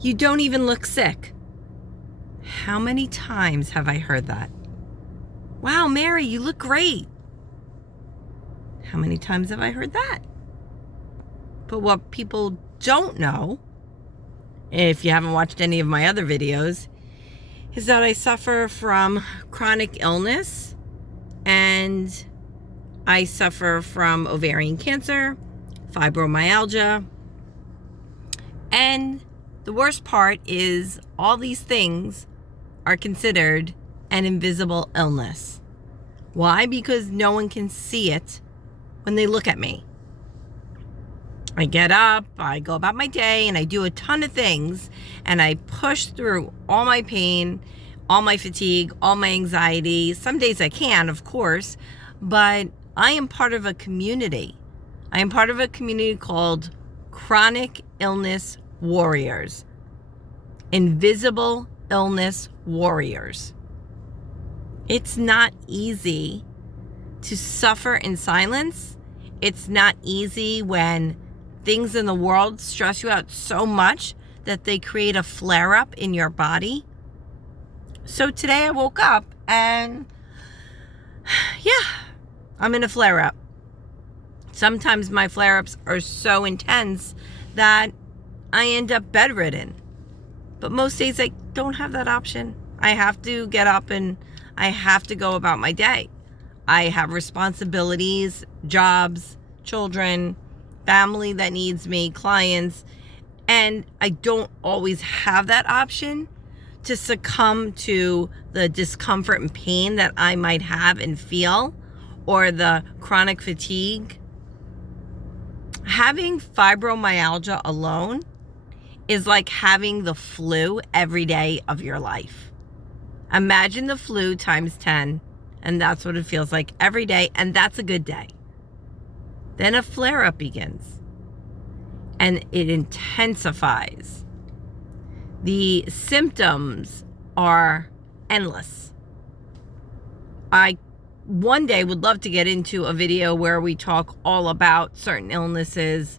You don't even look sick. How many times have I heard that? Wow, Mary, you look great. How many times have I heard that? But what people don't know, if you haven't watched any of my other videos, is that I suffer from chronic illness and I suffer from ovarian cancer, fibromyalgia, and the worst part is all these things are considered an invisible illness. Why? Because no one can see it when they look at me. I get up, I go about my day, and I do a ton of things, and I push through all my pain, all my fatigue, all my anxiety. Some days I can, of course, but I am part of a community. I am part of a community called Chronic Illness Warriors. Invisible Illness Warriors. It's not easy to suffer in silence. It's not easy when things in the world stress you out so much that they create a flare-up in your body. So today I woke up and I'm in a flare-up. Sometimes my flare-ups are so intense that I end up bedridden. But most days I don't have that option. I have to get up and I have to go about my day. I have responsibilities, jobs, children, family that needs me, clients, and I don't always have that option to succumb to the discomfort and pain that I might have and feel, or the chronic fatigue. Having fibromyalgia alone is like having the flu every day of your life. Imagine the flu times 10, and that's what it feels like every day, and that's a good day. Then a flare-up begins, and it intensifies. The symptoms are endless. I one day would love to get into a video where we talk all about certain illnesses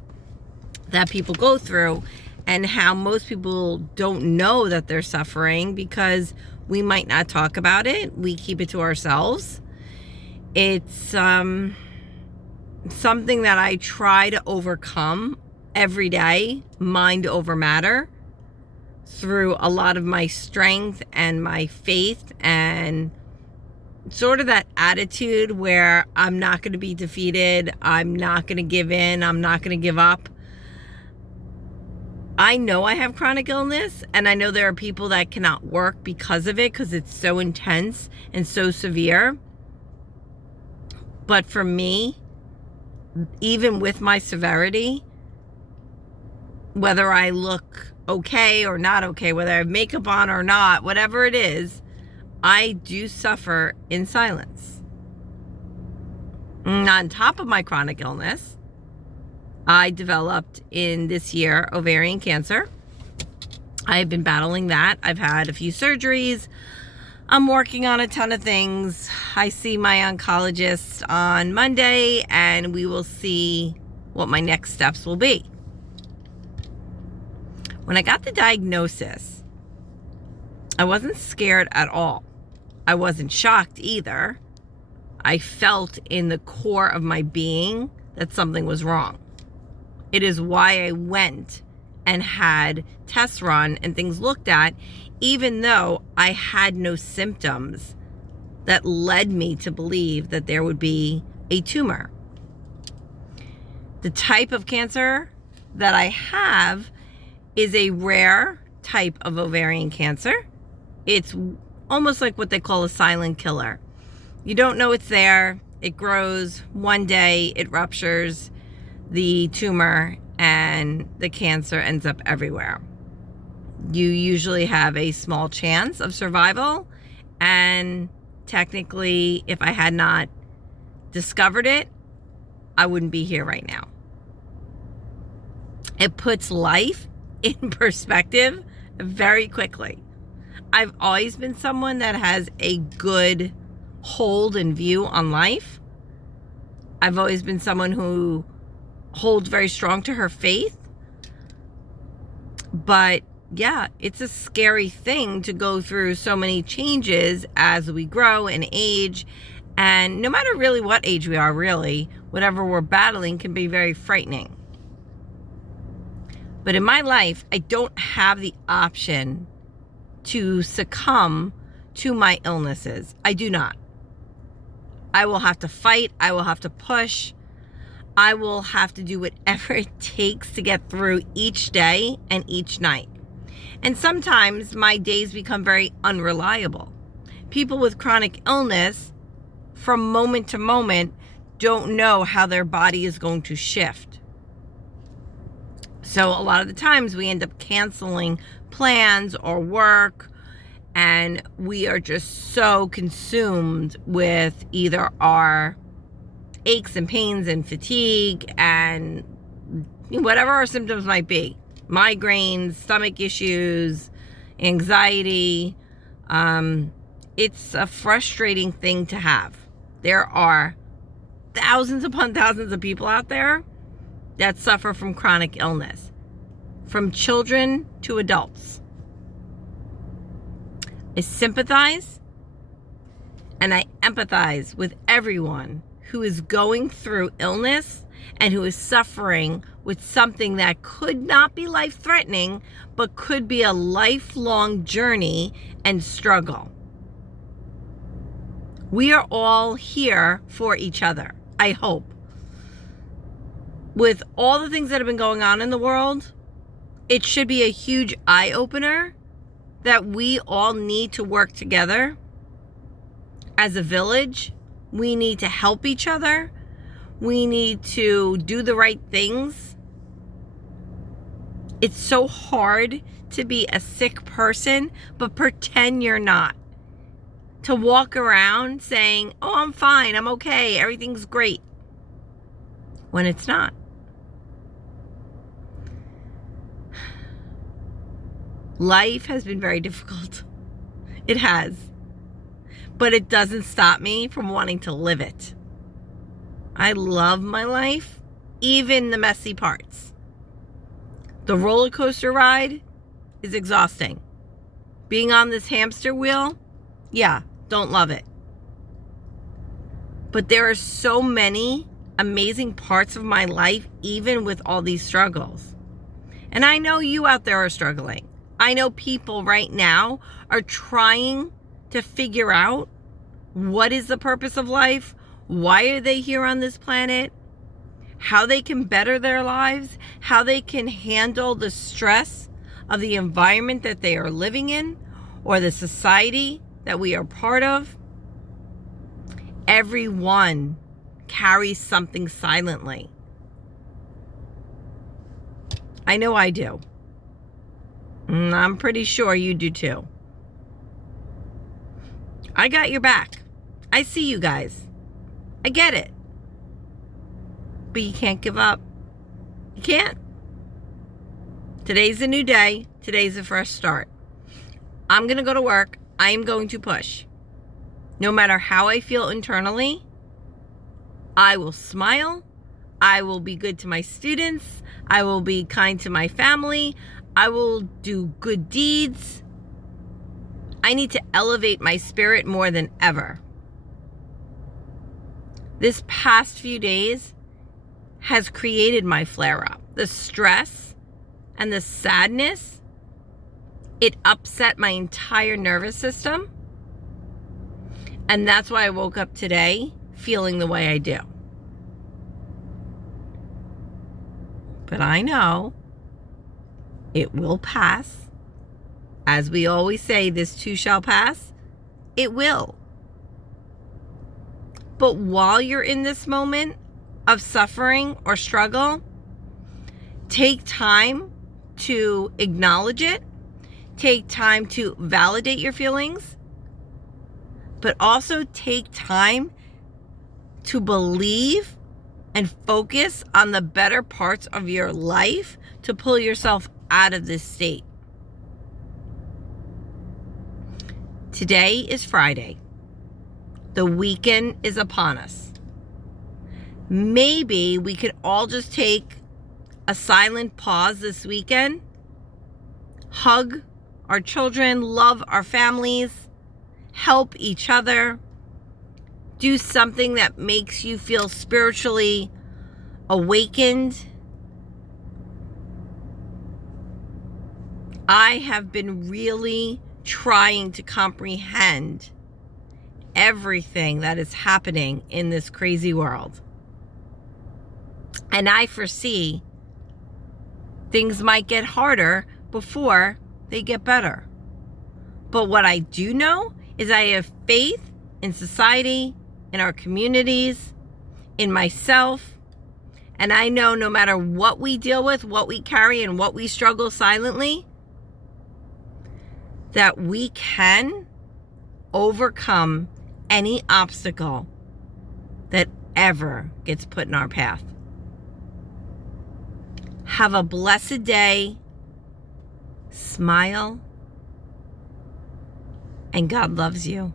that people go through and how most people don't know that they're suffering because we might not talk about it. We keep it to ourselves. It's something that I try to overcome every day, mind over matter, through a lot of my strength and my faith and sort of that attitude where I'm not going to be defeated. I'm not going to give in. I'm not going to give up. I know I have chronic illness, and I know there are people that cannot work because of it, because it's so intense and so severe. But for me, even with my severity, whether I look okay or not okay, whether I have makeup on or not, whatever it is, I do suffer in silence. And on top of my chronic illness, I developed in this year ovarian cancer. I have been battling that. I've had a few surgeries. I'm working on a ton of things. I see my oncologist on Monday, and we will see what my next steps will be. When I got the diagnosis, I wasn't scared at all. I wasn't shocked either. I felt in the core of my being that something was wrong. It is why I went and had tests run and things looked at, even though I had no symptoms that led me to believe that there would be a tumor. The type of cancer that I have is a rare type of ovarian cancer. It's almost like what they call a silent killer. You don't know it's there. It grows. One day it ruptures the tumor and the cancer ends up everywhere. You usually have a small chance of survival, and technically, if I had not discovered it, I wouldn't be here right now. It puts life in perspective very quickly. I've always been someone that has a good hold and view on life. I've always been someone who holds very strong to her faith. But yeah, it's a scary thing to go through so many changes as we grow and age. And no matter really what age we are, really, whatever we're battling can be very frightening. But in my life, I don't have the option to succumb to my illnesses. I do not. I will have to fight. I will have to push. I will have to do whatever it takes to get through each day and each night. And sometimes my days become very unreliable. People with chronic illness, from moment to moment, don't know how their body is going to shift. So a lot of the times we end up canceling plans or work, and we are just so consumed with either our aches and pains and fatigue and whatever our symptoms might be. Migraines, stomach issues, anxiety. It's a frustrating thing to have. There are thousands upon thousands of people out there that suffer from chronic illness, from children to adults. I sympathize and I empathize with everyone who is going through illness and who is suffering with something that could not be life-threatening, but could be a lifelong journey and struggle. We are all here for each other, I hope. With all the things that have been going on in the world, it should be a huge eye-opener that we all need to work together as a village. We need to help each other. We need to do the right things. It's so hard to be a sick person, but pretend you're not. To walk around saying, oh, I'm fine, I'm okay, everything's great, when it's not. Life has been very difficult. It has. But it doesn't stop me from wanting to live it. I love my life, even the messy parts. The roller coaster ride is exhausting. Being on this hamster wheel, yeah, don't love it. But there are so many amazing parts of my life, even with all these struggles. And I know you out there are struggling. I know people right now are trying to figure out what is the purpose of life, why are they here on this planet, how they can better their lives, how they can handle the stress of the environment that they are living in or the society that we are part of. Everyone carries something silently. I know I do. And I'm pretty sure you do too. I got your back. I see you guys. I get it. But you can't give up. You can't. Today's a new day. Today's a fresh start. I'm going to go to work. I am going to push. No matter how I feel internally, I will smile. I will be good to my students. I will be kind to my family. I will do good deeds. I need to elevate my spirit more than ever. This past few days has created my flare-up. The stress and the sadness, it upset my entire nervous system. And that's why I woke up today feeling the way I do. But I know it will pass. As we always say, this too shall pass. It will. But while you're in this moment of suffering or struggle, take time to acknowledge it. Take time to validate your feelings. But also take time to believe and focus on the better parts of your life to pull yourself out of this state. Today is Friday. The weekend is upon us. Maybe we could all just take a silent pause this weekend. hug our children, love our families, help each other, do something that makes you feel spiritually awakened. I have been really trying to comprehend everything that is happening in this crazy world. And I foresee things might get harder before they get better. But what I do know is I have faith in society, in our communities, in myself. And I know no matter what we deal with, what we carry, and what we struggle silently, that we can overcome any obstacle that ever gets put in our path. Have a blessed day. Smile. And God loves you.